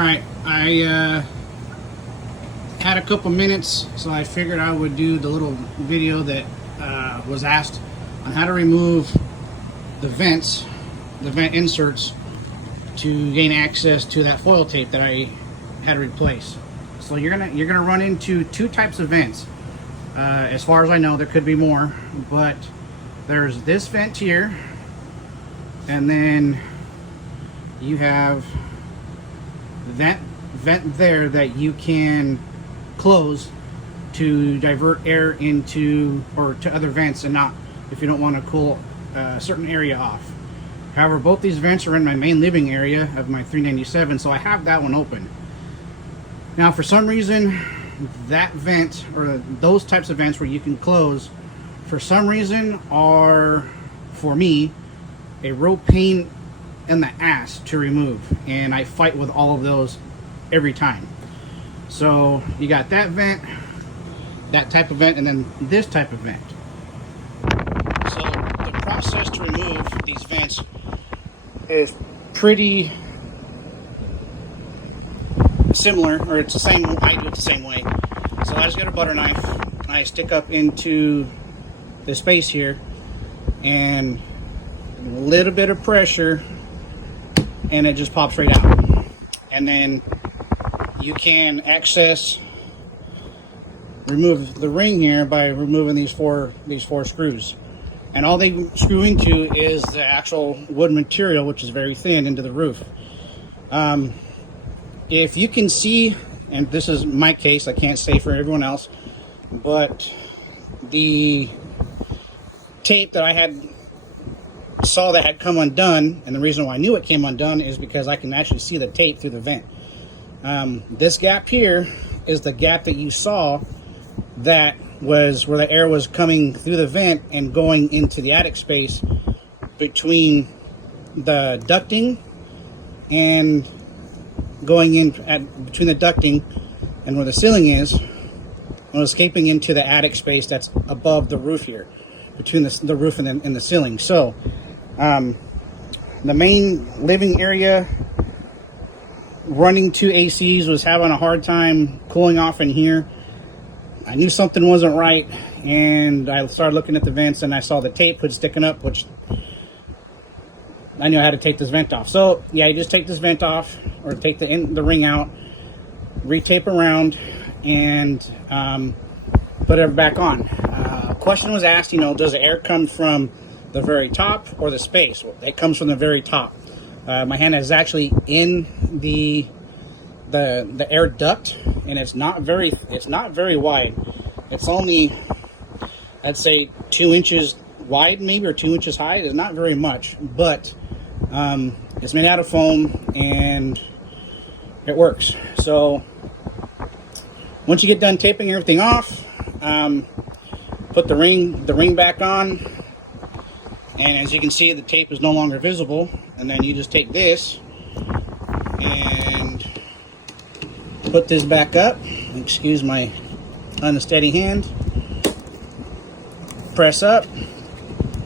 Alright, I had a couple minutes, so I figured I would do the little video that was asked on how to remove the vents, the vent inserts, to gain access to that foil tape that I had to replace. So you're gonna run into two types of vents. As far as I know, there could be more, but there's this vent here, and then you have that vent there that you can close to divert air into or to other vents, and not if you don't want to cool a certain area off. However, both these vents are in my main living area of my 397, so I have that one open. Now, for some reason, that vent, or those types of vents where you can close, for some reason are, for me, a real pain in the ass to remove, and I fight with all of those every time. So you got that vent, that type of vent, and then this type of vent. So the process to remove these vents is pretty similar, or it's the same. I do it the same way. So I just get a butter knife, I stick up into the space here, and a little bit of pressure, and it just pops right out. And then you can remove the ring here by removing these four screws, and all they screw into is the actual wood material, which is very thin, into the roof. If you can see, and this is my case, I can't say for everyone else, but the tape that I saw that had come undone, and the reason why I knew it came undone is because I can actually see the tape through the vent. This gap here is the gap that you saw, that was where the air was coming through the vent and going into the attic space between the ducting and going in between the ducting and where the ceiling is, and escaping into the attic space that's above the roof here, between the roof and the ceiling. So the main living area running two ACs was having a hard time cooling off in here. I knew something wasn't right, and I started looking at the vents, and I saw the tape was sticking up, which I knew I had to take this vent off. So yeah, you just take this vent off, or take the ring out, re-tape around, and put it back on. A question was asked, does the air come from the very top or the space? Well, it comes from the very top. My hand is actually in the air duct, and it's not very wide. It's only, I'd say, 2 inches wide, maybe, or 2 inches high. It's not very much, but it's made out of foam and it works. So once you get done taping everything off, put the ring back on, and as you can see, the tape is no longer visible. And then you just take this and put this back up. Excuse my unsteady hand. Press up,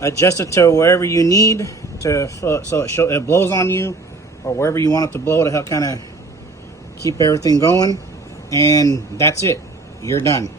adjust it to wherever you need to, so it blows on you, or wherever you want it to blow to help kind of keep everything going. And that's it. You're done.